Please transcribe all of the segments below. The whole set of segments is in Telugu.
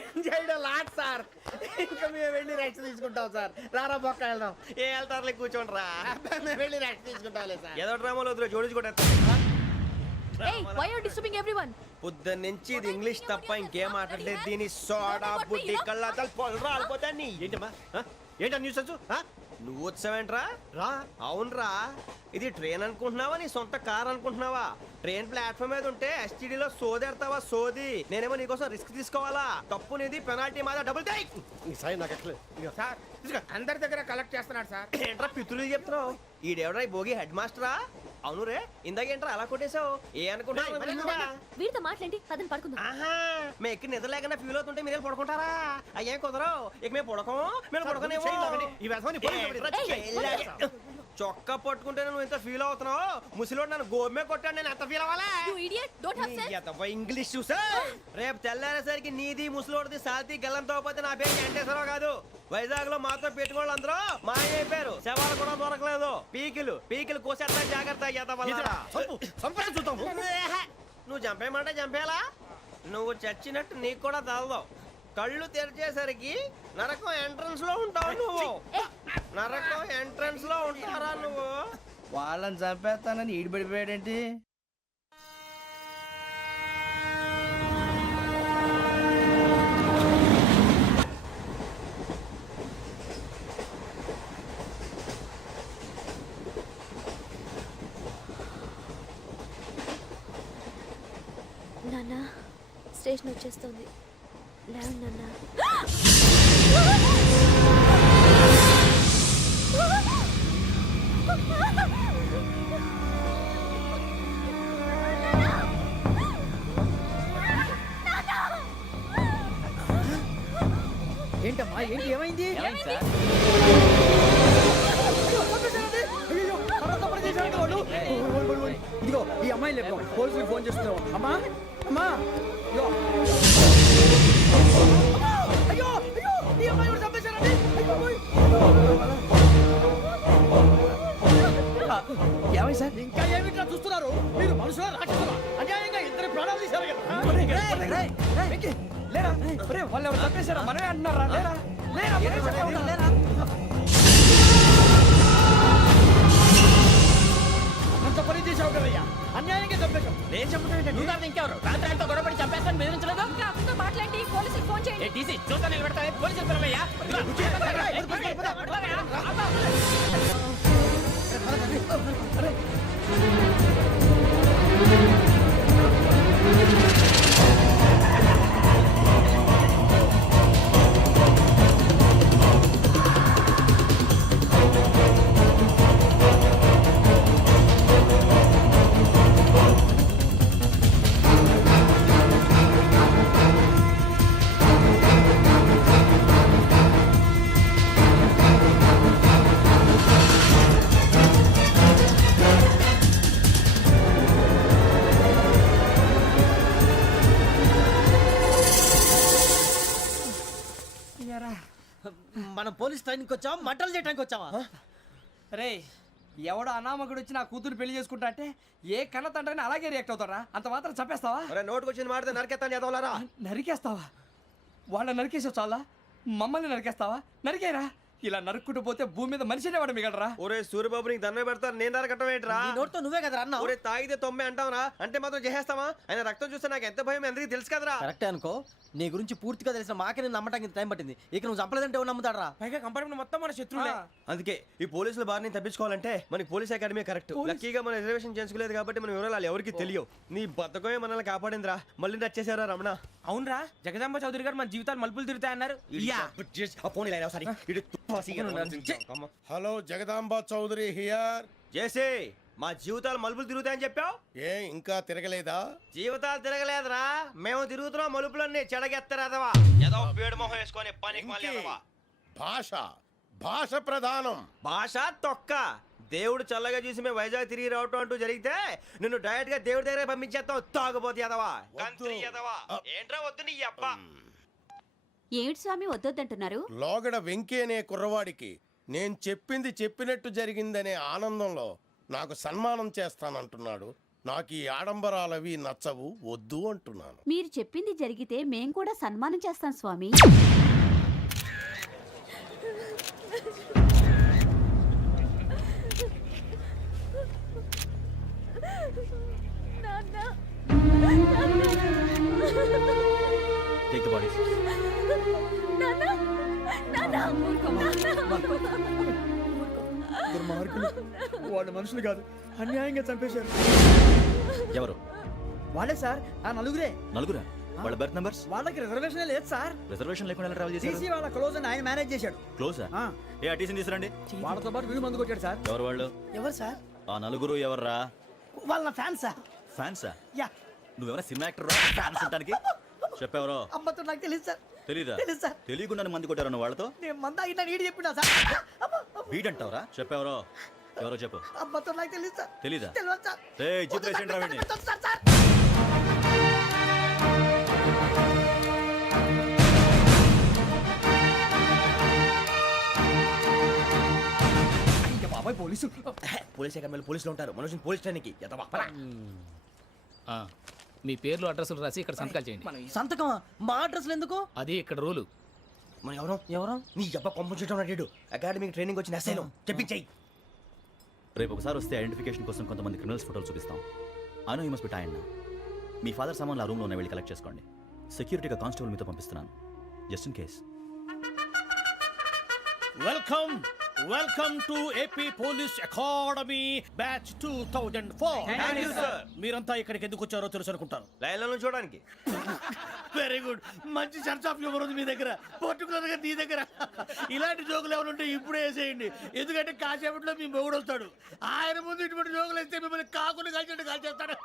Enjoyed lot sir. ఇంకా మేము వెళ్ళి రెస్ట్ తీసుకుంటాం సార్. రారా బొక్క వెళ్దాం. ఏ వెళ్తారులే కూర్చోండి రా. అబ్బాయి మేము వెళ్ళి రెస్ట్ తీసుకుంటాంలే సార్. ఏదో డ్రామాలో వద్దు జోడించుకుంటా. Hey, why are you disturbing everyone? పొద్దున్న నుంచి ఇది ఇంగ్లీష్ తప్ప ఇంకేం మాట్లాడలేదు. దీని సోడా బుద్ధి కళ్ళ పొలు రాలిపోతా నీ. ఏంటమ్మా ఏంటా న్యూస్ నువ్వు వచ్చావేంట్రా? రా. అవునరా, ఇది ట్రైన్ అనుకుంటున్నావా నీ సొంత కార్ అనుకుంటున్నావా? ట్రైన్ ప్లాట్ఫామ్ మీద ఉంటే ఎస్టీడీలో సోదేడతావా సోది. నేనేమో నీకోసం రిస్క్ తీసుకోవాలా? తప్పు నీది, పెనాల్టీ మాదా, డబుల్ టై. సాయి నాకు ఎక్కలేదు సార్. అందరి దగ్గర కలెక్ట్ చేస్తున్నాడు సార్. ఏంట్రా పితులు చెప్తున్నావు? ఈడెవడ్రా ఈ భోగి హెడ్ మాస్టరా? అవును రే, ఇందాకేంట్రా అలా కొట్టేశావు? ఏ అనుకుంటున్నావు? వీరితో మాట్లాడి పదని పడుకుందాం. ఆహా, మేము ఎక్కి నిద్ర లేకుండా ఫీల్ అవుతుంటే మీరు పడుకుంటారా? అయ్యేం కుదరవు. ఇక మేము పడకం, మేము పడకనేమో. చొక్కా పట్టుకుంటే నువ్వు ఇంత ఫీల్ అవుతున్నావు. ముసలివాడు నన్ను గోమే కొట్టాడు, నేను ఎంత ఫీల్ అవ్వాలా? ఇంగ్లీష్ చూసా. రేపు తెల్లారేసరికి నీది ముసలివాడిది సాల్తీ గల్లంతో పోతే నా పేరు వెంకటేశ్వరరావు కాదు. వైజాగ్ లో మాతో పెట్టుకోళ్ళు అందరూ మాయైపోయారు. శవాలు కూడా దొరకలేదు. పీకిలు కోసేస్తా జాగ్రత్త. నువ్వు చంపేయమంటే చంపేలా? నువ్వు చచ్చినట్టు నీకు కూడా తగదు. కళ్ళు తెరిచేసరికి నరకం ఎంట్రన్స్ లో ఉంటావు నువ్వు. నరకం ఎంట్రన్స్ లో ఉంటారా నువ్వు? వాళ్ళని చంపేస్తానని ఈడిపడిపోయాడేంటి? నాన్న, స్టేషన్ వచ్చేస్తుంది. లేవండి నాన్న. ఏంటమ్మా ఏంటి? ఏమైంది? ఇదిగో ఈ అమ్మాయి లేపు. పోలీసులకు ఫోన్ చేస్తున్నావు. అమ్మా అమ్మా ఇదిగో. అయ్యో అయ్యో, ఈ అమ్మాయి కూడా చంపేశారండి. ఏమైంది సార్? ఇంకా ఏమిట్లా చూస్తున్నారు? మీరు మనుషుల రాక్షసులా? అన్యాయంగా ఇద్దరు ప్రాణాలు తీశారు కదా. లేరా వాళ్ళు ఎవరు చంపేశారా? మనమే అంటున్నారా? లేరా లేరా అంత పని చేసావు కదయ్యా. అన్యాయంగా చంపేశావు. నేను చంపుతాను. ఇంకెవరు రాత్రి అంతా గొడవపడి చంపేస్తాను బెదిరించలేదు. మాట్లాడి పోలీసులకు ఫోన్ చేయండి. టీసీ చూస్తా నిలబెడతా. పోలీసులు పిలవయ్యా. మనం పోలీస్ ట్రైనింగ్కి వచ్చావా, మంటలు చేయడానికి వచ్చావా? రే, ఎవడో అనామకుడు వచ్చి నా కూతురు పెళ్లి చేసుకుంటా అంటే ఏ కన్న తండ్రిని అలాగే రియాక్ట్ అవుతారా? అంత మాత్రం చంపేస్తావా? నోటుకు వచ్చింది మాడితే నరకెత్తాను చదవాలరా. నరికేస్తావా? వాళ్ళని నరికేసావు చాలా, మమ్మల్ని నరికేస్తావా? నరికేరా. ఇలా నరుక్కుంటూ పోతే భూమి మీద మనిషినే వాడు మిగలరా. ఒరే సూర్యబాబు నీకు దండ పెడతాను, నేను నరకటం ఏంట్రా? నోటితో నువ్వే కదా అన్నా. ఒరే తాగితే తొమ్మే అంటావురా, అంటే మాత్రం చేసేస్తావా? ఆయన రక్తం చూస్తే నాకు ఎంత భయం అందరికీ తెలుసు కదరా. కరెక్టే అనుకో. నీ గురించి పూర్తిగా తెలిసిన మాకే నేను నమ్మటానికి టైం పట్టింది. ఇక నువ్వు చంపలేదంటే ఎవరు నమ్ముతాడరా? పైగా కంపార్ట్మెంట్ మొత్తం మన శత్రువులే. అందుకే ఈ పోలీసుల బారిని తప్పించుకోవాలంటే మనకి పోలీస్ అకాడమీ కరెక్ట్. లక్కీగా మనం రిజర్వేషన్ చేసుకోలేదు కాబట్టి మనం వివరాలు ఎవరికి తెలియవు. నీ బతకమే మనల్ని కాపాడిందిరా. మళ్ళీ నచ్చేసారా రమణ? అవునరా, జగదాంబ చౌదరి గారు మన జీవితాలు మలుపులు తిరుగుతాయన్నారు. Hello, Jagadamba Chowdary here. JC, మా జీవితాలు మలుపులు తిరుగుతాయని చెప్పావు. ఏ ఇంకా తిరగలేదా? జీవితాలు తిరగలేదురా, మేము తిరుగుతున్నాం మలుపులన్నీ. చెడగెత్తరాదవా ఏదో పేడు మొహం వేసుకొని పనికి. భాష ప్రధానం. భాష తొక్క. దేవుడు చల్లగా చూసి మేము వైజాగ్ తిరిగి రావటం అంటూ జరిగితే నిన్ను డైరెక్ట్ గా దేవుడి దగ్గర పంపించేస్తావు. తాగబోతు ఎదవా, గంత్రి ఎదవా. ఏంట్రా వద్దు నీ అబ్బా. ఏమిటి స్వామి వద్దంటున్నారు? లోగడ వెంకీ అనే కుర్రవాడికి నేను చెప్పింది చెప్పినట్టు జరిగిందనే ఆనందంలో నాకు సన్మానం చేస్తానంటున్నాడు. నాకు ఈ ఆడంబరాలవి నచ్చవు, వద్దు అంటున్నాను. మీరు చెప్పింది జరిగితే మేం కూడా సన్మానం చేస్తాం స్వామి. Take the body. దుర్మార్గులు, వాళ్ళు మనుషులు కాదు, అన్యాయంగా చంపేశారు. ఎవరు? వాళ్ళే సార్, ఆ నలుగురే. నలుగురా? వాళ్ళ బర్త్ నంబర్స్? వాళ్ళకి రిజర్వేషన్ లేదు సార్. రిజర్వేషన్ లేకుండా ఎలా ట్రావెల్ చేశారు? టీసీ వాళ్ళ క్లోజ్ అని ఆయన మేనేజ్ చేశాడు. క్లోజా? ఆ. ఏ అటీసీని తీసురండి. వాళ్ళతో పాటు వీడు మందు కొట్టాడు సార్. ఎవరు వాళ్ళు? ఎవరు సార్? ఆ నలుగురు ఎవర్రా? వాళ్ళ ఫ్యాన్స్ సార్. ఫ్యాన్సా? యా. నువ్వెవరా సినిమా యాక్టర్ ఫ్యాన్స్ అంటానికి? చెప్పెవరో? అమ్మతో నాకు తెలియదు సార్. తెలీదా? తెలీదు సార్. తెలియకుండా మంది కొట్టారు వాళ్ళతో? నేను మంద అయినా నీడి చెప్పినా సార్. వీడంటావరా? చెప్పెవరో? ఎవరో చెప్పు. అమ్మతో నాకు తెలియదు సార్. తెలీదా? తెలియదు సార్. ఏయ్ జీప్ రేషన్ రావండి. Sir sir. ఇంకా బాబాయ్ పోలీసు. పోలీస్ అకాడమీలో పోలీసులు ఉంటారు, మనుషులు పోలీస్ స్టేషన్కి మీ పేర్లు అడ్రస్లు రాసి ఇక్కడ సంతకాలు చేయండి. సంతకం? మా అడ్రస్లు ఎందుకు? అది ఇక్కడ రూలు. మనం ఎవరు నీ అబ్బా పంపించడం అడిగాడు. అకాడమిక్ ట్రైనింగ్ వచ్చిన అసలు చెప్పించాయి. రేపు ఒకసారి వస్తే ఐడెంటిఫికేషన్ కోసం కొంతమంది క్రిమినల్స్ ఫోటోలు చూపిస్తాం. I know you must be tired now. Me father సామాన్లు ఆ రూమ్లో ఉన్న వెళ్ళి కలెక్ట్ చేసుకోండి. సెక్యూరిటీగా కానిస్టేబుల్ మీతో పంపిస్తున్నాను, just in case. Welcome to AP police academy batch 2004. మీరంతా ఇక్కడికి ఎందుకు వచ్చారో తెలుసు అనుకుంటాను. లైన్లో చూడడానికి. వెరీ గుడ్, మంచి సెన్స్ ఆఫ్ హ్యూమర్ ఉంది మీ దగ్గర, పర్టికులర్ గా నీ దగ్గర. ఇలాంటి జోకులు ఏమైనా ఉంటే ఇప్పుడే వేసేయండి, ఎందుకంటే కాసేపట్లో మీ మొగుడు వస్తాడు. ఆయన ముందు ఇటువంటి జోకులు వేస్తే మిమ్మల్ని కాకుండా కాల్చేట్టు కాల్చేస్తాడు.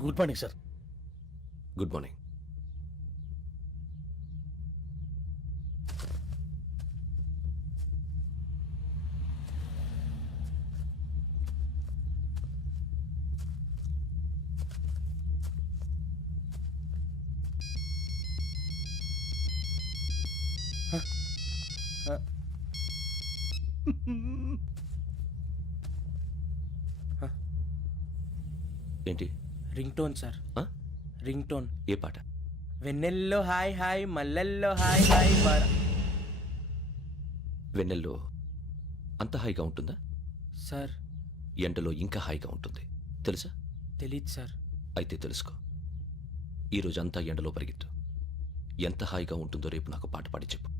Good morning sir. Good morning. ఏంటి? Ring tone sir. Ring tone. ఏ పాట? వెన్నెల్లో హాయ్ హాయ్, మల్లెల్లో హాయ్ హాయ్. వెన్నెల్లో అంత హాయిగా ఉంటుందా? సార్ ఎండలో ఇంకా హాయిగా ఉంటుంది తెలుసా? తెలీదు సార్. అయితే తెలుసుకో. ఈరోజు అంతా ఎండలో పరిగెత్తు. ఎంత హాయిగా ఉంటుందో రేపు నాకు పాట పాడి చెప్పు.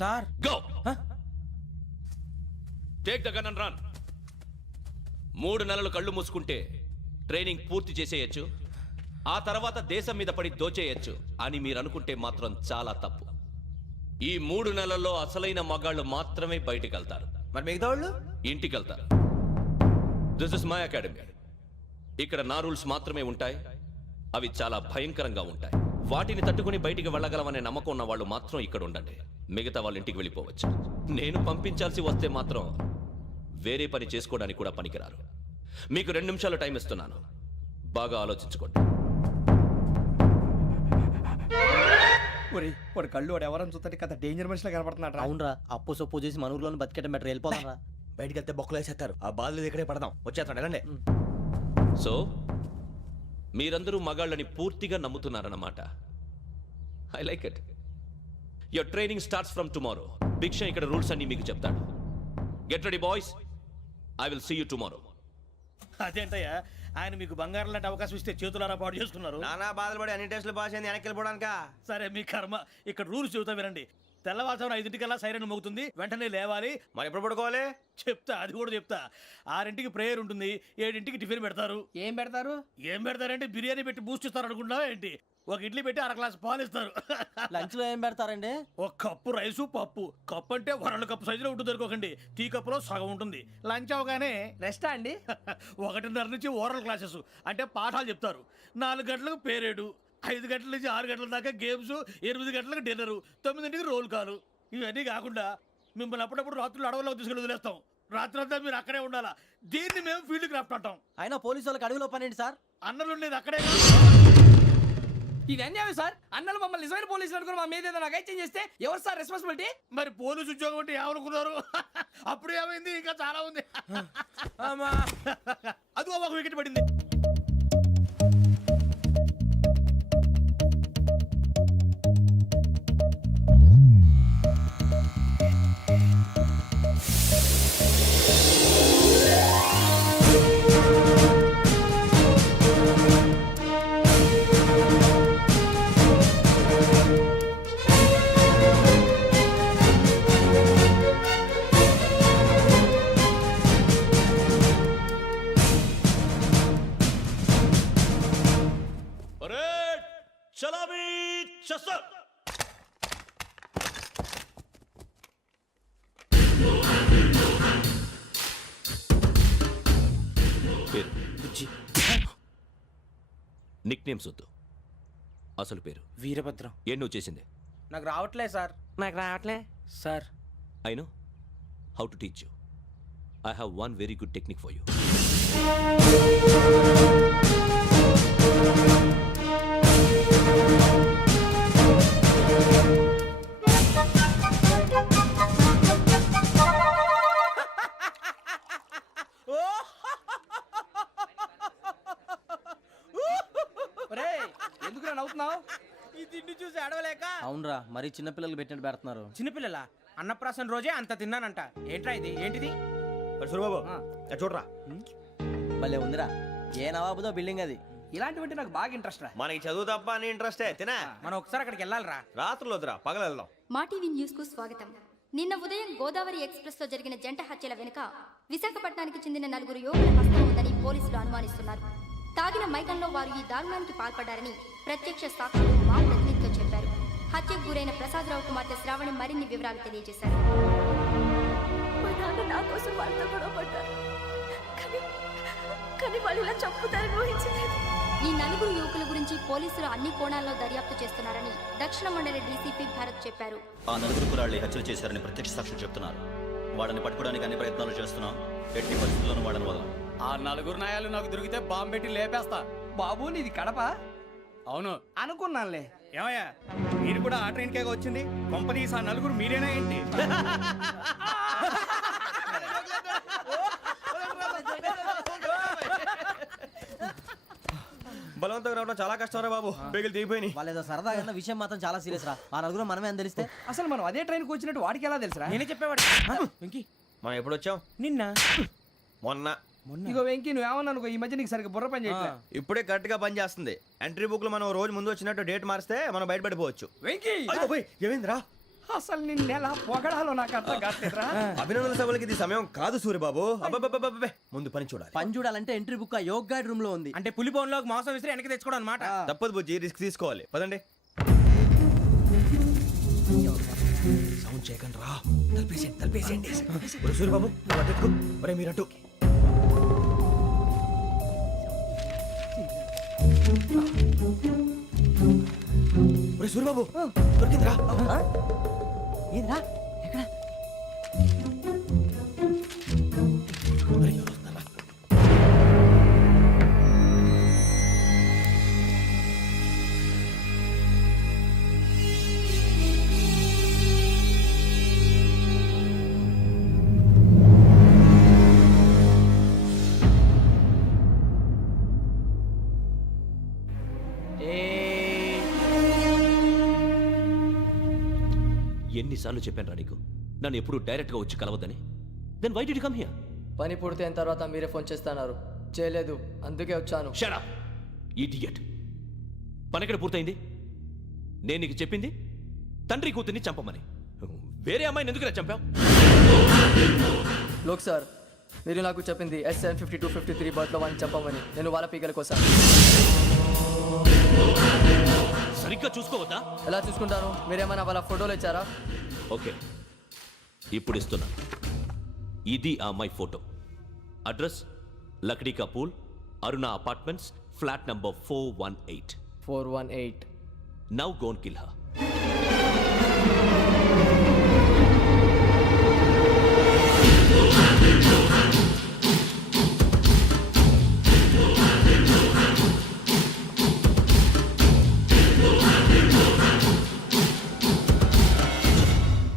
Sir go take the gun and run. 3 నెలలు కళ్ళు మూసుకుంటే ట్రైనింగ్ పూర్తి చేసేయచ్చు, ఆ తర్వాత దేశం మీద పడి దోచేయచ్చు అని మీరు అనుకుంటే మాత్రం చాలా తప్పు. ఈ 3 నెలల్లో అసలైన మగాళ్ళు మాత్రమే బయటికి వెళ్తారు. మరి మిగతా వాళ్ళు ఇంటికి వెళ్తారు. This is my academy. ఇక్కడ నా రూల్స్ మాత్రమే ఉంటాయి. అవి చాలా భయంకరంగా ఉంటాయి. వాటిని తట్టుకుని బయటికి వెళ్ళగలమనే నమ్మకం ఉన్న వాళ్ళు మాత్రం ఇక్కడ ఉండండి. మిగతా వాళ్ళు ఇంటికి వెళ్ళిపోవచ్చు. నేను పంపించాల్సి వస్తే మాత్రం వేరే పని చేసుకోవడానికి కూడా పనికిరారు. మీకు 2 నిమిషాలు టైం ఇస్తున్నాను, బాగా ఆలోచించుకోండి. వాడు కళ్ళు వాడు ఎవరని చూస్తే కదా డేంజర్ మనిషిలో కనపడుతున్నాడు. అవునరా, అప్పు సొప్పు చేసి మన ఊర్లో బతికేయడం బెటర్. వెళ్ళిపోతాం రా. బయటికి వెళ్తే బొక్కలు వేసేస్తారు. ఆ బాధలు ఇక్కడే పడదాం. వచ్చేస్తాడు ఎలాండి. సో మీరందరూ మగాళ్ళని పూర్తిగా నమ్ముతున్నారన్నమాట. I like it. Your training starts from tomorrow. Bhiksha ఇక్కడ రూల్స్ అన్ని మీకు చెప్తాడు. Get ready boys, I will see you tomorrow. అదేంటయ్యా, ఆయన మీకు బంగారం లాంటి అవకాశం ఇస్తే చేతులారా పాటు చేసుకున్నారు. నానా బాధలు పడి అన్ని టెస్టులు పాస్ అయింది, వెనక్కి వెళ్ళిపోవడానికా? సరే మీ కర్మ. ఇక్కడ రూల్స్ చెబుతా వినండి. తెల్లవారుజామున 5 సైరన్ మోగుతుంది, వెంటనే లేవాలి. మరి ఎప్పుడు పడుకోవాలి? చెప్తా, అది కూడా చెప్తా. 6 ప్రేయర్ ఉంటుంది, 7 టిఫిన్ పెడతారు. ఏం పెడతారు? ఏం పెడతారంటే బిర్యానీ పెట్టి బూస్ట్ ఇస్తారు అనుకుంటున్నావా ఏంటి? ఒక ఇడ్లీ పెట్టి 1 గ్లాస్ పాలు ఇస్తారు. లంచ్ లో ఏం పెడతారండి? ఒక కప్పు రైసు పప్పు. కప్పు అంటే 1/2 కప్పు సైజులో ఉంటుంది అనుకోకండి. టీ కప్పులో సగం ఉంటుంది. లంచ్ అవగానే రెస్టా అండి? 1:30 నుంచి ఓరల్ క్లాసెస్ అంటే పాఠాలు చెప్తారు. 4 గంటలకు పేరేడు, 5 గంటల నుంచి 6 గంటల దాకా గేమ్స్, 8 గంటలకు డిన్నర్, 9ంటికి రోల్ కాలు. ఇవన్నీ కాకుండా మిమ్మల్ని అప్పుడప్పుడు రాత్రులు అడవుల్లో తీసుకెళ్ళి వదిలేస్తాం. రాత్రంతా మీరు అక్కడే ఉండాలా. దీన్ని మేము ఫీల్డ్ క్రాఫ్ట్ అంటాం. అయినా పోలీసు వాళ్ళకి అడవిలో పనేంటి సార్? అన్నలు ఉండేది అక్కడే. ఇది అన్యాయం సార్. అన్నలు మమ్మల్ని నిజమైన పోలీసులు అనుకుని మా మీద ఏదైనా నగైత్యం చేస్తే ఎవరు సార్ రెస్పాన్సిబిలిటీ? మరి పోలీసు ఉద్యోగం అంటే ఏమనుకున్నారు? అప్పుడు ఏమైంది? ఇంకా చాలా ఉంది. అదిగో ఒక వికెట్ పడింది. చలామీ చసర్. పేరు నిక్ నేమ్స్ వద్దు, అసలు పేరు. వీరభద్రం. ఏం నువ్వు చేసింది? నాకు రావట్లే సార్. నాకు రావట్లే sir. I know how to teach you. I have one very good technique for you. ఎందుకు నవ్వుతున్నావు? ఈ తిండి చూసి అడవలేక. అవునరా, మరి చిన్నపిల్లలు పెట్టినట్టు పెడుతున్నారు. చిన్నపిల్లల అన్నప్రాసన రోజే అంత తిన్నానంట. ఏంట్రా ఇది? ఏంటిది? సూరిబాబు చూడరా. భలే ఉందిరా. ఏ నవాబుదో బిల్డింగ్ అది. ఇలాంటివంటే నాకు బాగా ఇంట్రెస్ట్ రా. మనకి చదువు తప్ప అని ఇంట్రెస్టే. తినా మనం ఒకసారి అక్కడికి వెళ్ళాలిరా. రాత్రులు వద్దురా, పగలు వెళ్దాం. మా టీవీ న్యూస్ కు స్వాగతం. నిన్న ఉదయం గోదావరి ఎక్స్ప్రెస్ లో జరిగిన జంట హత్యల వెనుక విశాఖపట్నానికి చెందిన 4 యువకుల హస్తం ఉందని పోలీసులు అనుమానిస్తున్నారు. తాగిన మైకంలో వారు ఈ దారుణానికి పాల్పడ్డారని ప్రత్యక్ష సాక్షులు మా ప్రతినిధితో చెప్పారు. హత్యకు గురైన ప్రసాదరావు కుమార్తె శ్రావణి మరిన్ని వివరాలు తెలియజేశారు. నా కోసం వాళ్ళతో గొడవ పడ్డారు, కానీ వాళ్ళు ఇలా చంపుతారని ఊహించలేదు. ఈ 4 యువకుల గురించి పోలీసులు అన్ని కోణాల్లో దర్యాప్తు చేస్తున్నారని దక్షిణ మండలి డీసీపీ భరత్ చెప్పారు. ఆ 4 కుర్రాళ్ళు హత్యలు చేశారని ప్రత్యక్ష సాక్షులు చెప్తున్నారు. వాళ్ళని పట్టుకోవడానికి అన్ని ప్రయత్నాలు చేస్తున్నాం. ఎట్టి పరిస్థితుల్లోనూ వాళ్ళని వదలం. ఆ 4 నాయాలు నాకు దొరికితే బాంబు పెట్టి లేపేస్తా. బాబు నీది కడప? అవును అనుకున్నానులే. ఏమయ్యా, మీరు కూడా ఆ ట్రైన్ కేగా వచ్చింది? కొంపదీసి ఆ 4 మీరేనా ఏంటి? బలవంతంగా రావడం చాలా కష్టం రా బాబు. బేగులు దిగిపోయినాయి. వాళ్ళు ఏదో సరదాగా అన్న విషయం మాత్రం చాలా సీరియస్ రా. ఆ నలుగురు మనమే అని తెలిస్తే అసలు మనం అదే ట్రైన్కి వచ్చినట్టు వాడికి ఎలా తెలుసురా? నేనే చెప్పేవాడు. మనం ఎప్పుడు వచ్చాం? నిన్న మొన్న. ఇగో వెంకీ, నువ్వేమన్నా అనుకో, ఈ మధ్య నీకు సరిగ్గా బుర్ర పని చేయట్లే. ఇప్పుడే కరెక్ట్ గా పని చేస్తుంది. ఎంట్రీ బుక్ లో మనం రోజు ముందు వచ్చినట్టు డేట్ మారిస్తే మనం బయటపడిపోవచ్చు. వెంకీ, ఏమైందిరా? అసలు నిన్న ఎలా పొగడాలో నాకు అర్థం కాట్లేదురా. అభినందన సభలకి ఇది సమయం కాదు సూర్యబాబు. అబ్బబ్బబ్బబ్బబ్బే, ముందు పని చూడాలి. పని చూడాలంటే ఎంట్రీ బుక్ ఆ యోగ్ గైడ్ రూమ్ లో ఉంది. అంటే పులి బోన్ లోకి మాంసం విసిరి వెనక్కి తెచ్చుకోవడం అనమాట. తప్పదు బుజ్జి, రిస్క్ తీసుకోవాలి. పదండి. సౌండ్ చేయకండి రా. తలపేసేయండి. సూర్యబాబు ఒరే మీరట్టు. ఒరే సూర్యబాబు, దొరికిందిరా. ఏంద్రా ఎక్కడ? ఎన్నిసార్లు చెప్పాను రా నీకు, నన్ను ఎప్పుడు డైరెక్ట్గా వచ్చి కలవద్దని? Then why did you come here? పని పూర్తయిన తర్వాత మీరే ఫోన్ చేస్తున్నారు. చేయలేదు, అందుకే వచ్చాను. Shut up idiot. పని ఎక్కడ పూర్తయింది? నేను నీకు చెప్పింది తండ్రి కూతుర్ని చంపమని. వేరే అమ్మాయిని ఎందుకు చంపావు? లోక్ సార్, మీరు నాకు చెప్పింది SN 5253 బర్త్లో వాడిని చంపమని. నేను వాళ్ళ పీకల కోసం. సరిగ్గా చూసుకోవద్దా? ఎలా చూసుకుంటాను? మీరేమైనా వాళ్ళ ఫోటోలు ఇచ్చారా? ఓకే, ఇప్పుడు ఇస్తున్నా. ఇది ఆ అమ్మాయి ఫోటో. అడ్రస్ లక్డీ కా pool, Aruna apartments, flat number 418. 418. Now go and kill her.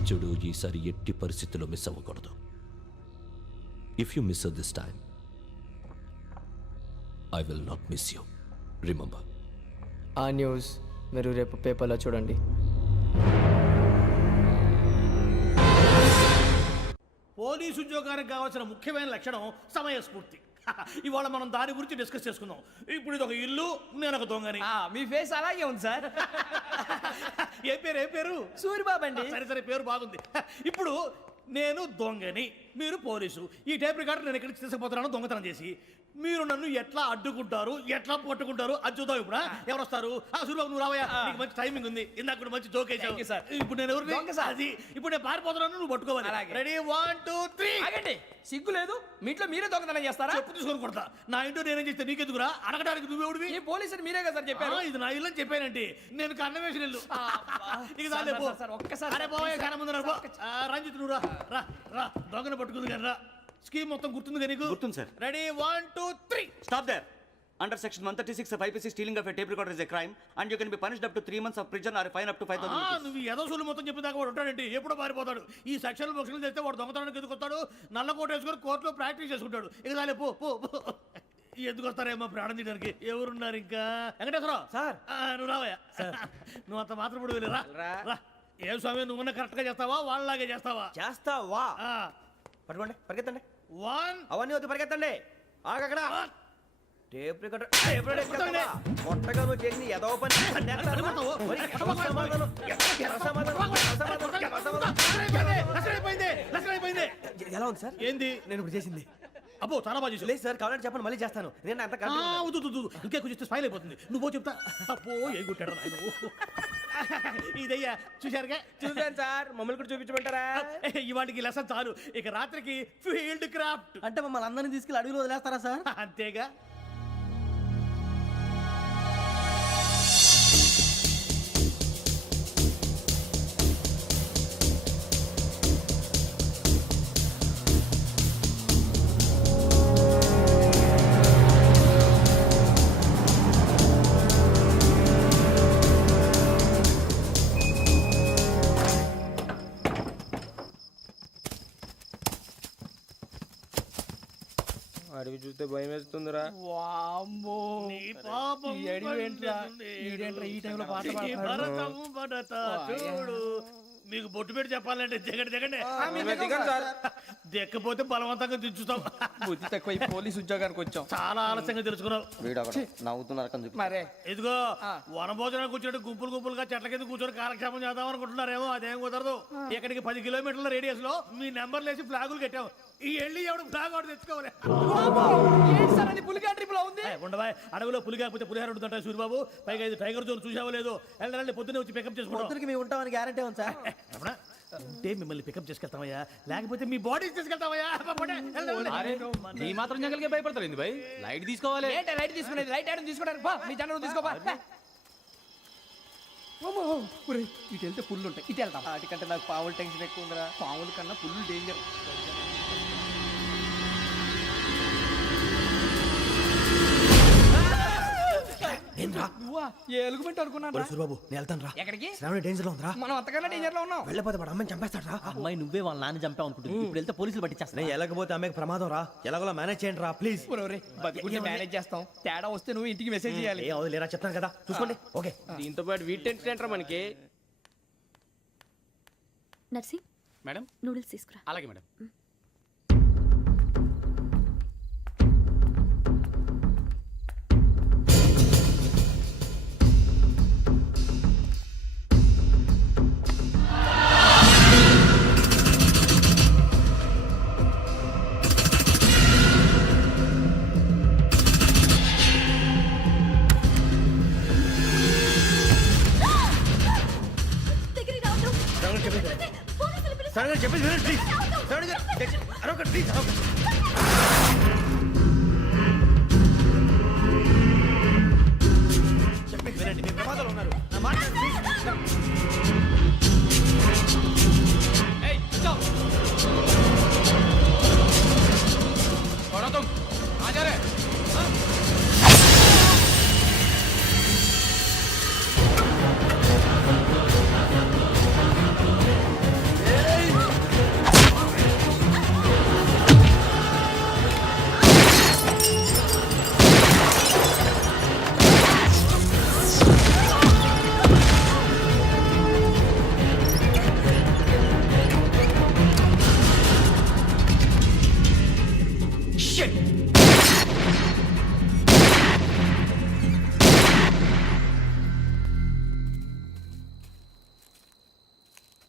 చూడు, ఈసారి ఎట్టి పరిస్థితుల్లో మిస్ అవ్వకూడదు. If you miss this time I will not miss you. Remember. ఆ న్యూస్ మీరు రేపు పేపర్లో చూడండి. పోలీసు ఉద్యోగానికి కావాల్సిన ముఖ్యమైన లక్షణం సమయస్ఫూర్తి. ఇవాళ మనం దాని గురించి డిస్కస్ చేసుకుందాం. ఇప్పుడు ఇది ఒక ఇల్లు, నేను ఒక దొంగని. మీ ఫేస్ అలాగే ఉంది సార్. ఏ పేరు సూరిబాబు అండి. సరే పేరు బాగుంది. ఇప్పుడు నేను దొంగని, మీరు పోలీసు. ఈ టైప్ రికార్డు నేను ఎక్కడికి తీసుకుపోతున్నాను దొంగతనం చేసి. మీరు నన్ను ఎట్లా అడ్డుకుంటారు, ఎట్లా పట్టుకుంటారు అది చూద్దాం. ఇప్పుడు ఎవరు వస్తారు? సూరిబాబు నువ్వు రావయ్యా, నీకు మంచి టైమింగ్ ఉంది. ఇందాక కూడా మంచి జోక్ వేసావు సార్. ఇప్పుడు నేను ఎవరు? అది ఇప్పుడు నేను పారిపోతున్నాను, నువ్వు పట్టుకోవాలి. రెడీ 1 2 3. ఆగండి, సిగ్గు లేదు? మీ ఇంట్లో మీరే దొంగతనం చేస్తారా? చెప్పు తీసుకొని కొడతా. నా ఇంట్లో నేనేం చేస్తే నీకెందుకురా? అడగడానికి నువ్వెవడివి? ఈ పోలీసులు మీరే కదా సార్ చెప్పారు. ఇది నా ఇల్లు అని చెప్పానండి. నేను కన్నవేసిన ఇల్లు. ఇక చాలే పో. ఒక్కసారి అరే పోయే కన్న ముందు రంజిత్ నువ్వు రా రా దొంగను పట్టుకుంది కానీ రా. స్కీమ్ మొత్తం గుర్తుంది నీకు? గుర్తుంది sir. Ready 1 2 3. Stop there. Under section 136 of IPC, stealing of a tape recorder is a crime and you can be punished up to 3 months of prison or a fine up to 5,000 rupees. నువ్వు ఎదసూలు మొత్తం చెప్పేదాకా వాడు ఉంటాడండి. ఎప్పుడో పారిపోతాడు. ఈ సెక్షన్ బుక్స్లు చేస్తే వాడు దొంగతనానికి ఎందుకు వస్తాడు? నల్ల కోట వేసుకొని కోర్టులో ప్రాక్టీస్ చేసుకుంటాడు. ఇక చాలే పో పో పో. ఎందుకు వస్తారేమో ప్రాణం తీయడానికి. ఎవరున్నారు ఇంకా? వెంకటేశ్వరరావు సార్, నువ్వు రావయ్యా. నువ్వు అంత మాత్రం ఇప్పుడు వెళ్ళి రా. ఏం స్వామి, నువ్వున్న కరెక్ట్ గా చేస్తావా వాళ్ళలాగే చేస్తావా? చేస్తావా? పట్టుకోండి, పరిగెత్తండి. 1 అవన్నీ వద్దు, పరిగెత్తండి. ఆగక్కడ టేప్ రికార్డర్ కొట్టగా నువ్వు చేసింది ఏదో పని. ఎలా ఉంది సార్? ఏంది నేను ఇప్పుడు చేసింది? అబ్బో చాలా బాగా చేసావు. లేదు సార్, కావాలంటే చెప్పండి, మళ్ళీ చేస్తాను. నేను అంత ఇంకే కొంచెం స్మైల్ అయిపోతుంది. నువ్వు చెప్తా. అబ్బో ఏ కొట్టాడు నాయన. ఇదయ్యా చూశారుగా? చూసాను సార్, మమ్మల్ని కూడా చూపించమంటారా? ఇవాటికి లెసన్ చాలు. ఇక రాత్రికి ఫీల్డ్ క్రాఫ్ట్. అంటే మమ్మల్ని అందరినీ తీసుకెళ్ళి అడుగులో వదిలేస్తారా సార్? అంతేగా. అడవి చూస్తే భయం వేస్తుందిరా. వామ్మో, నీ పాపం ఈ అడవి ఏంట్రా? ఈడేంట్రా ఈ టైంలో పాట నీ భరతం భరత చూడు. మీకు బొట్టు పెట్టి చెప్పాలంటే దిగండి. దిక్కపోతే బలవంతంగా దించుతాం. బుద్ధి తక్కువ ఈ పోలీస్ ఉద్యోగానికి వచ్చాం. చాలా ఆలస్యంగా తెలుసుకున్నావు. నవ్వుతున్నారు. మరే ఇదిగో వనభోజనానికి కూర్చోటి గుంపులుగా చెట్ల కింద కూర్చొని కాలక్షేపం చేద్దాం అనుకుంటున్నారేమో. అదేం కుదరదు. ఇక్కడికి 10 కిలోమీటర్ల రేడియస్ లో మీ నెంబర్లు వేసి ఫ్లాగులు కట్టాం. ఈ వెళ్ళి ఎవడు ఫ్లాగ్ ఆర్డర్ తెచ్చుకోవాలి. పులిగా ట్రిప్ లో ఉంది. ఉండవా, అడవిలో పులి కాకపోతే పులిహార ఉంటుంట సూరిబాబు. పైగా ఇది టైగర్ జోన్ చూసావో లేదో. వెళ్ళండి, పొద్దున్నే వచ్చి పికప్ చేసుకుంటాం. మేము ఉంటామని గ్యారంటీ ఉంది సార్. అంటే మిమ్మల్ని పికప్ చేసుకెళ్తామయ్యా, లేకపోతే మీ బాడీ తీసుకెళ్తామయ్యా. ఈ మాత్రం జంగల్కే భయపడతారు ఏంది భయ్? లైట్ తీసుకోవాలి. లైట్ తీసుకునేది లైట్ ఐటమ్ తీసుకోవడానికి మీ జనం తీసుకోపా. ఇటు వెళ్తే పుల్లు ఉంటాయి, ఇటు వెళ్తాం. వాటికంటే నాకు పావులు టెన్షన్ ఎక్కువ ఉందిరా. పాముల కన్నా పుల్లు డేంజర్. ఏ ఎలుగుబెట్టి అనుకున్నాను. సూరిబాబు నేను వెళ్తాను రా. ఎక్కడికి? శ్రావణి డేంజర్ లో ఉందిరా. మనం అంతకన్నా డేంజర్ లో ఉన్నాం. వెళ్ళపోతే వాడు అమ్మని చంపేస్తాడు రా. అమ్మాయి నువ్వే వాళ్ళ నాన్న చంపావు అనుకుంటుంది. ఇప్పుడు వెళ్తే పోలీసులు పట్టించేస్తా. నేను వెళ్ళకపోతే అమ్మకి ప్రమాదం రా. ఎలాగోలా మేనేజ్ చేయండి రా ప్లీజ్. బతుకుంటే మేనేజ్ చేస్తాం. తేడా వస్తే నువ్వు ఇంటికి మెసేజ్ చేయాలి. ఏ అవును లేరా, చెప్తాను కదా, చూసుకోండి. ఓకే. దీంతో పాటు వీటి టెన్షన్ ఏంట్రా మనకి? నర్సి మేడం నూడిల్స్ తీసుకురా. అలాగే మేడం. శ్రావణి చెప్పేసి వినండి ప్లీజ్. శ్రావణి గారు అరొకటి ప్లీజ్. చెప్పేసి వినండి. ఏయ్ चुप छोड़ो तुम कहाँ जा रहे हाँ?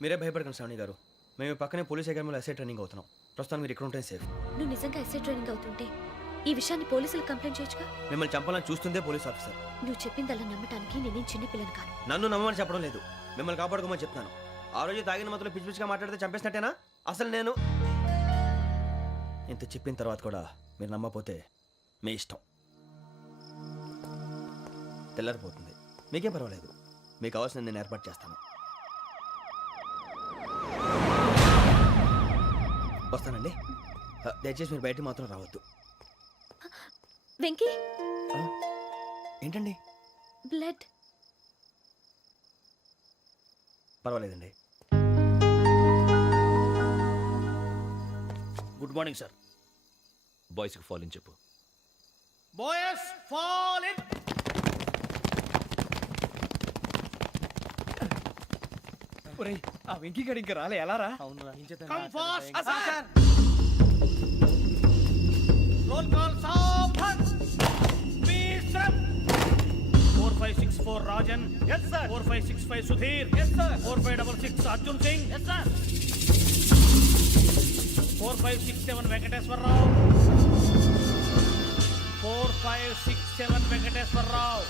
మీరే భయపడకండి శ్రావణి గారు, మేము పక్కనే పోలీస్ అకాడమీలో ఎస్ఐ ట్రైనింగ్ అవుతున్నాం. ప్రస్తుతం మీరు ఇక్కడ ఉంటే సేఫ్. నువ్వు నిజంగా ఎస్ఐ ట్రైనింగ్ అవుతుంటే ఈ విషయాన్ని పోలీసులకు కంప్లైంట్ చేయొచ్చుగా. మిమ్మల్ని చంపాలని చూస్తుందే పోలీస్ ఆఫీసర్. నువ్వు చెప్పిందల్లా నమ్మటానికి నేనేం చిన్నపిల్లని కాను. నన్ను నమ్మమని చెప్పడం లేదు, మిమ్మల్ని కాపాడుకోమని చెప్తున్నాను. ఆ రోజు తాగిన మొదలు పిచ్చి పిచ్చిగా మాట్లాడితే చంపేసినట్టేనా? అసలు నేను ఇంత చెప్పిన తర్వాత కూడా మీరు నమ్మపోతే మీ ఇష్టం. తెల్లారిపోతుంది, మీకేం పర్వాలేదు. మీకు కావాల్సిన నేను ఏర్పాటు చేస్తాను. వస్తానండి. దయచేసి మీరు బయటికి మాత్రం రావద్దు. వెంకీ, ఏంటండి? బ్లడ్. పర్వాలేదండి. Good morning sir. బాయ్స్కి ఫాల్ ఇన్ చెప్పు. Boys fall in. ఒరేయ్, ఆ వెంకీ గడి ఇంకా రాలే, ఎలా రా? Come fast sir. Roll call సావధాన్. విశ్రమ్. 4564 Rajan. yes sir. 4565 Sudheer. yes sir. 4566 Arjun Singh. yes sir. 4567 Venkateswararao. 4567 Venkateswararao.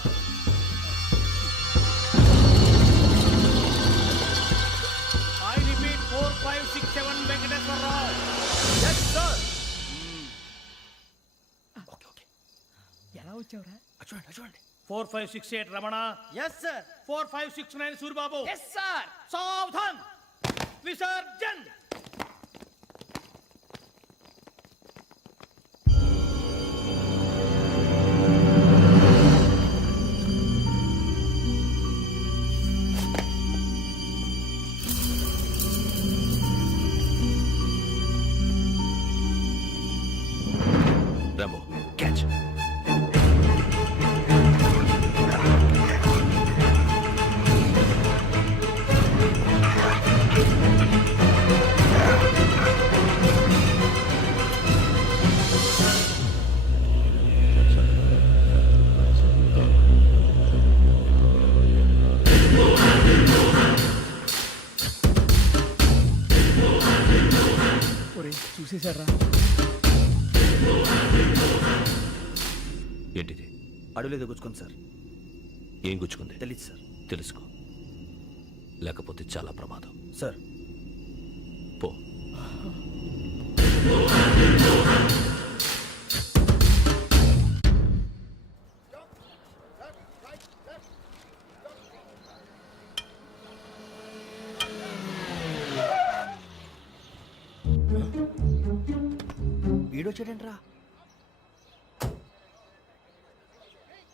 I repeat 4567 Venkateswararao. yes sir. Okay okay, ఎలా వచ్చావురా? చూడండి చూడండి. 4568 Ramana. yes sir. 4569 Suribabu. Yes sir. సావధాన్. విసర్జన్. Rambo catch. ఒరేయ్, చూసేశారా? ఏంటిది? అడవిలో గుచ్చుకుంది సార్. ఏం గుచ్చుకుంది? తెలీదు సార్. తెలుసుకో, లేకపోతే చాలా ప్రమాదం. సార్ పో. వీడొచ్చాడంట్రా.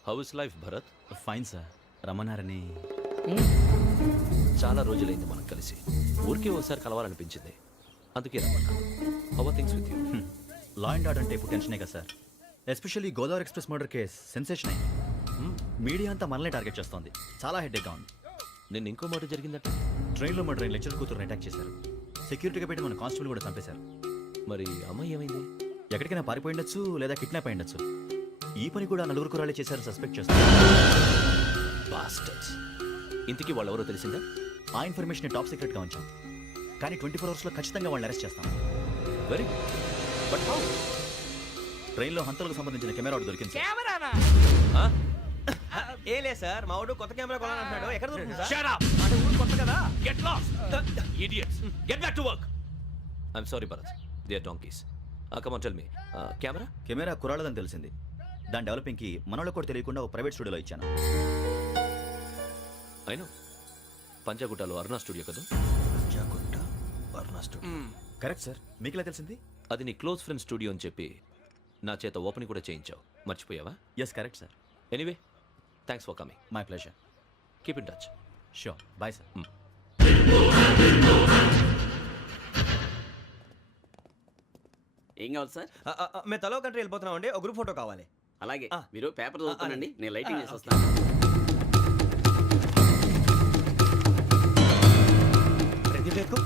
How is life Bharat? Fine sir. రమ్మన్నారని. చాలా రోజులైంది మనం కలిసి. ఊరికే ఒకసారి కలవాలనిపించింది, అందుకే రమ్మన్నా. How are things with you? Law and order అంటే ఇప్పుడు టెన్షనే కదా sir. Especially Godavari express murder case sensation అయింది. మీడియా అంతా మనల్ని టార్గెట్ చేస్తోంది. చాలా హెడ్ఏక్గా ఉంది. నిన్న ఇంకో మాట జరిగిందట. ట్రైన్లో మర్డర్ అయిన లెక్చరర్ కూతురుని అటాక్ చేశారు. సెక్యూరిటీగా పెట్టి మన కానిస్టేబుల్ కూడా చంపేశారు. మరి అమ్మాయి ఏమైంది? ఎక్కడికైనా పారిపోయి ఉండొచ్చు, లేదా కిడ్నాప్ అయి ఉండొచ్చు. ఈ పని కూడా నలుగురు కురాలే చేశారు సస్పెక్ట్ చేస్తారు. బాస్టర్స్. ఇంతకీ వాళ్ళెవరో తెలిసిందా? ఆ ఇన్ఫర్మేషన్ టాప్ సీక్రెట్గా ఉంచాం, కానీ 24 అవర్స్లో ఖచ్చితంగా వాళ్ళని అరెస్ట్ చేస్తాం. Very good. But how? ట్రైన్లో హంతలకు సంబంధించిన కెమెరా ఒకటి దొరికింది సార్. కెమెరానా? ఏలే సార్, మా వాడు కొత్త కెమెరా కొనాలంటున్నాడు. ఎక్కడ దొరుకుతుంది సార్? Shut up! అంటే ఊరు కొత్త కదా. Get lost! Idiots! Get back to work! I'm sorry, Bharat. They are donkeys. Come on, tell me. Camera? Camera కురాలదని తెలిసింది. దాని డెవలపింగ్కి మనలో కూడా తెలియకుండా ఒక ప్రైవేట్ స్టూడియోలో ఇచ్చాను. అయినా పంజాగుట్టలో అరుణ స్టూడియో కదా? జాగుట్ట వర్ణ స్టూడియో. కరెక్ట్ సార్, మీకు ఎలా తెలిసింది? అది నీ క్లోజ్ ఫ్రెండ్ స్టూడియో అని చెప్పి నా చేత ఓపెన్ కూడా చేయించావు, మర్చిపోయావా? Yes correct sir. Anyway, thanks for coming. My pleasure. Keep in touch. Sure, bye sir. ఏం కావాలి సార్? మేము తలో కంట్రీ వెళ్ళిపోతున్నాం అండి, ఒక గ్రూప్ ఫోటో కావాలి. అలాగే ఆ. మీరు పేపర్ చదువుతానండి, అలాగే. నేను లైటింగ్ చేసి వస్తాను. ప్రదీప్ ఎక్కు.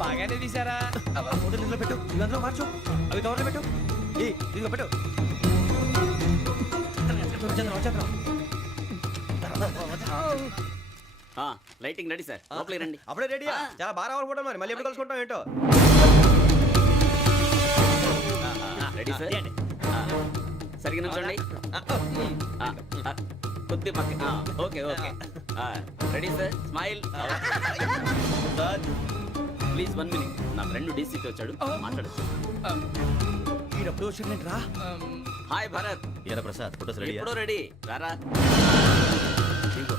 బాగానే తీసారా? ఫోటోలు ఇందులో పెట్టు, ఇవి అందులో మార్చు, అవి కవర్లో పెట్టు. ఇదిగో పెట్టు. లైటింగ్ రెడీ సార్, లోపలికి రండి. అప్పుడే రెడీ? చాలా బాగా రావాలి ఫోటో, మరి మళ్ళీ ఎప్పుడు కలుసుకుంటాం ఏంటో. Ready sir. సరిగ్గా నుంచోండి. కొద్ది పక్క. Okay okay. Ready sir, smile. Please 1 minute. నా ఫ్రెండ్ డీసీకి వచ్చాడు, మాట్లాడచ్చు. ఈడప్పుడు వచ్చిందంటరా. హాయ్ భరత్. ఏరా ప్రసాద్, ఫోటోస్ రెడీ? ఎప్పుడో రెడీ. రారా. ఇదిగో,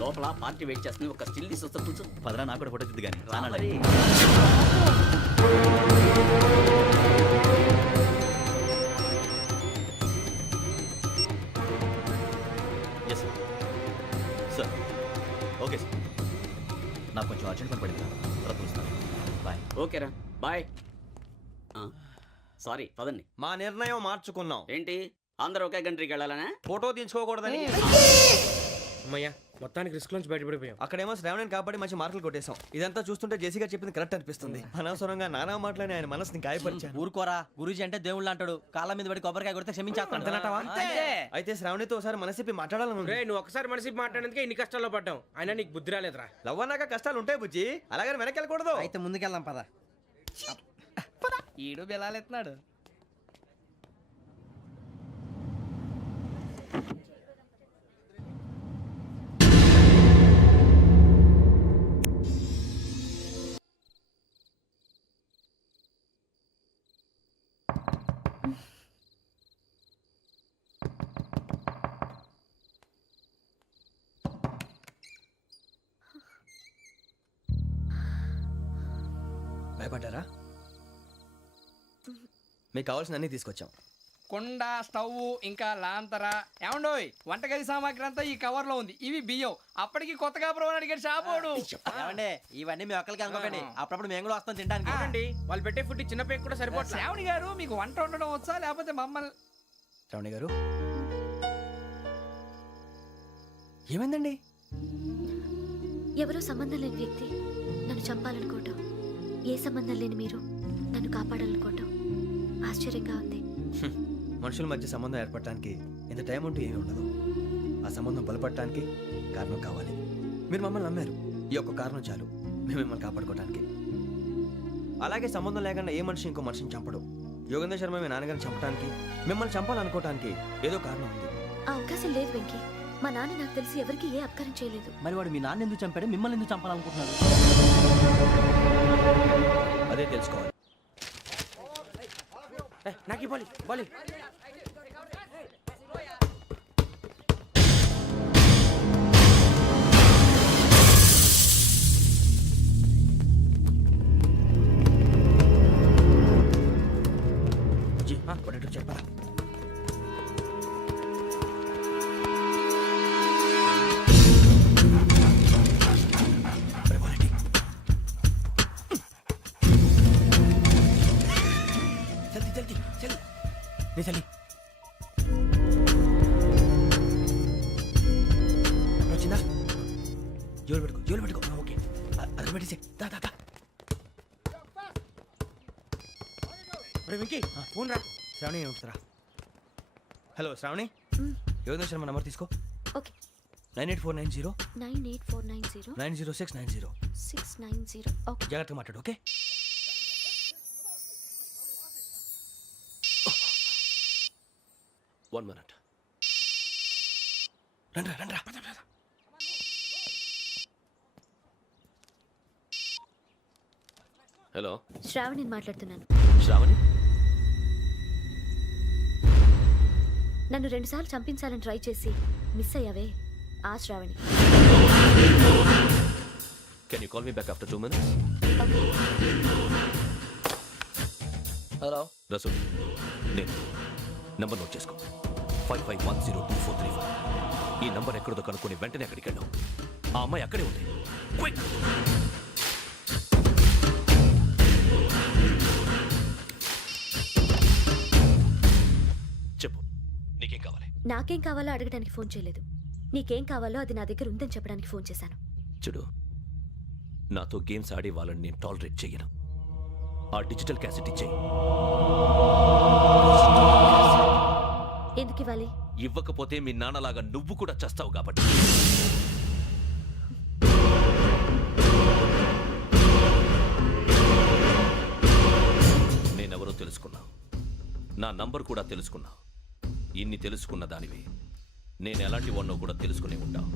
లోపల పార్టీ వెయిట్ చేస్తుంది, ఒక స్టిల్ తీసి వస్తా, కూర్చో. పదరా, నాకు కూడా ఫోటో తిద్దు కానీ. రా మరి. Yes sir. Sir okay sir, నాకు కొంచెం అర్జెంట్ పని పడింది, తర్వాత చూస్తాను. బాయ్. ఓకేరా, బాయ్. సారీ, పదండి. మా నిర్ణయం మార్చుకున్నాం. ఏంటి, అందరూ ఒకే కంట్రీకి వెళ్ళాలనే? ఫోటో తీసుకోకూడదని. అమ్మయ్యా, మొత్తానికి రిస్క్ నుంచి బయటపడిపోయాం. అక్కడేమో శ్రావణిని కాబట్టి మంచి మార్కులు కొట్టేశాం. ఇదంతా చూస్తుంటే జేసీగా చెప్పింది కరెక్ట్ అనిపిస్తుంది. అనవసరంగా నానా మాటలని ఆయన మనసుని గాయపరిచాను. ఊరుకోరా, గురూజీ అంటే దేవుళ్ళు అంటాడు. కాళ్ళ మీద పడి కొబ్బరికాయ కొడితే క్షమించేస్తానంటావా? అయితే శ్రావణితో ఒకసారి మనసిప్పి మాట్లాడాలను. రే, నువ్వు ఒకసారి మనసి మాట్లాడేందుకే ఇన్ని కష్టాల్లో పడ్డాం. అయినా నీకు బుద్ధి రాలేదురా. లవ్ అన్నాక కష్టాలు ఉంటాయి బుజ్జి, అలాగని వెనక్కి వెళ్ళకూడదు. అయితే ముందుకెళ్దాం పద. ఈడు బెలాలెత్తున్నాడు. భయపడ్డారా? మీకు కావాల్సిన అన్ని తీసుకొచ్చాం. కుండ, స్టవ్, ఇంకా లాంతర. ఏమండోయ్, వంటగది సామాగ్రి అంతా ఈ కవర్ లో ఉంది. ఇవి బియ్యం. అప్పటికి కొత్తగా బ్రో అడిగాడు షాపోడు. ఏమండి, ఇవన్నీ మీ ఒక్కరికి అనుకోకండి, అప్పుడప్పుడు మేము కూడా వస్తాం తినడానికి. అవునండి, వాళ్ళు పెట్టే ఫుడ్ చిన్న పేక్ కూడా సరిపోతుంది. శ్రావణి గారు, మీకు వంట వండడం వచ్చా, లేకపోతే మమ్మల్ని? శ్రావణి గారు, ఏమైందండి? ఎవరో సంబంధం లేని వ్యక్తి నన్ను చంపాలనుకోవటం, ఏ సంబంధం లేని మీరు నన్ను కాపాడాలనుకోవటం ఆశ్చర్యంగా ఉంది. మనుషుల మధ్య సంబంధం ఏర్పడటానికి ఇంత టైం ఉంటూ ఏమీ ఉండదు. ఆ సంబంధం బలపడటానికి కారణం కావాలి. మీరు మమ్మల్ని నమ్మారు, ఈ ఒక్క కారణం చాలు మేము మిమ్మల్ని కాపాడుకోవడానికి. అలాగే సంబంధం లేకుండా ఏ మనిషి ఇంకో మనిషిని చంపడు. యోగేంద్ర శర్మ మీ నాన్నగారిని చంపడానికి, మిమ్మల్ని చంపాలనుకోవటానికి ఏదో కారణం ఉంది. ఆ అవకాశం లేదు వెంకీ. మా నాన్న నాకు తెలిసి ఎవరికి ఏ అపకారం చేయలేదు. మరి వాడు మీ నాన్న ఎందుకు చంపాడు, మిమ్మల్ని ఎందుకు చంపాలనుకుంటున్నాడు? అదే తెలుసుకోవాలి. నాకు ఇవ్వాలి, బాలి. చెప్పరా? చలి వచ్చిందా? జోలు పెట్టుకో. ఓకే, అది పెట్టేసి దా. వెంకీ, ఫోన్ రా. శ్రావణి ఉంటుందిరా. హలో శ్రావణి, యోగేంద్ర శర్మ నంబర్ తీసుకో. ఓకే. 98490 98490 90690. 690. ఓకే. జాగ్రత్తగా మాట్లాడు. ఓకే. One minute. రండ్రా. హలో శ్రావణిని మాట్లాడుతున్నాను. శ్రావణి, నన్ను 2 సార్లు చంపించాలని ట్రై చేసి మిస్ అయ్యావే, ఆ Shravani. Can you call me back after 2 minutes? Hello. Rasool, నేను నంబర్ నోట్ చేసుకో. 55102435. ఈ నంబర్ ఎక్కడదో కనుక్కొని వెంటనే అక్కడికి వెళ్ళాం. ఆ అమ్మాయి అక్కడే ఉంది. క్విక్! చెప్పు, నీకేం కావాలి? నాకేం కావాలో అడగడానికి ఫోన్ చేయలేదు. నీకేం కావాలో అది నా దగ్గర ఉందని చెప్పడానికి ఫోన్ చేశాను. చూడు, నాతో గేమ్స్ ఆడే వాళ్ళని నేను టాలరేట్ చెయ్యను. ఆ డిజిటల్ క్యాసెట్ ఇచ్చేయి. ఎందుకు ఇవ్వాలి? ఇవ్వకపోతే మీ నాన్నలాగా నువ్వు కూడా చస్తావు కాబట్టి. నేనెవరో తెలుసుకున్నావు, నా నంబర్ కూడా తెలుసుకున్నావు. ఇన్ని తెలుసుకున్న దానివి నేను ఎలాంటి వాడినో కూడా తెలుసుకునే ఉంటావు.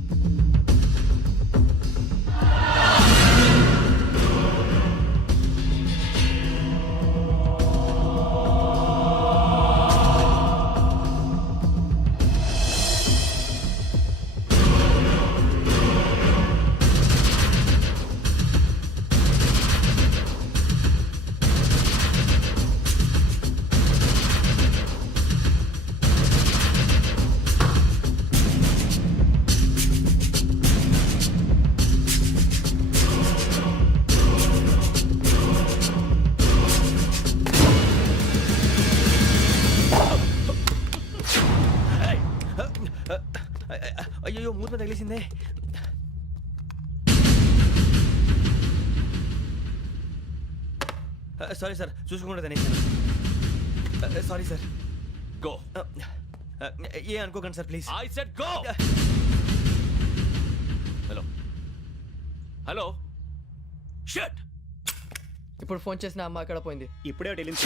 అయ్యో, మూత తగిలేసిందే. సారీ సార్, చూసుకోకుండా తినేసాను. Sorry sir. గో. ఏ అనుకోకండి sir, please. I said go. Hello hello, shut. ఇప్పుడు ఫోన్ చేసిన అమ్మ అక్కడ పోయింది. ఇప్పుడే వెళ్ళింది.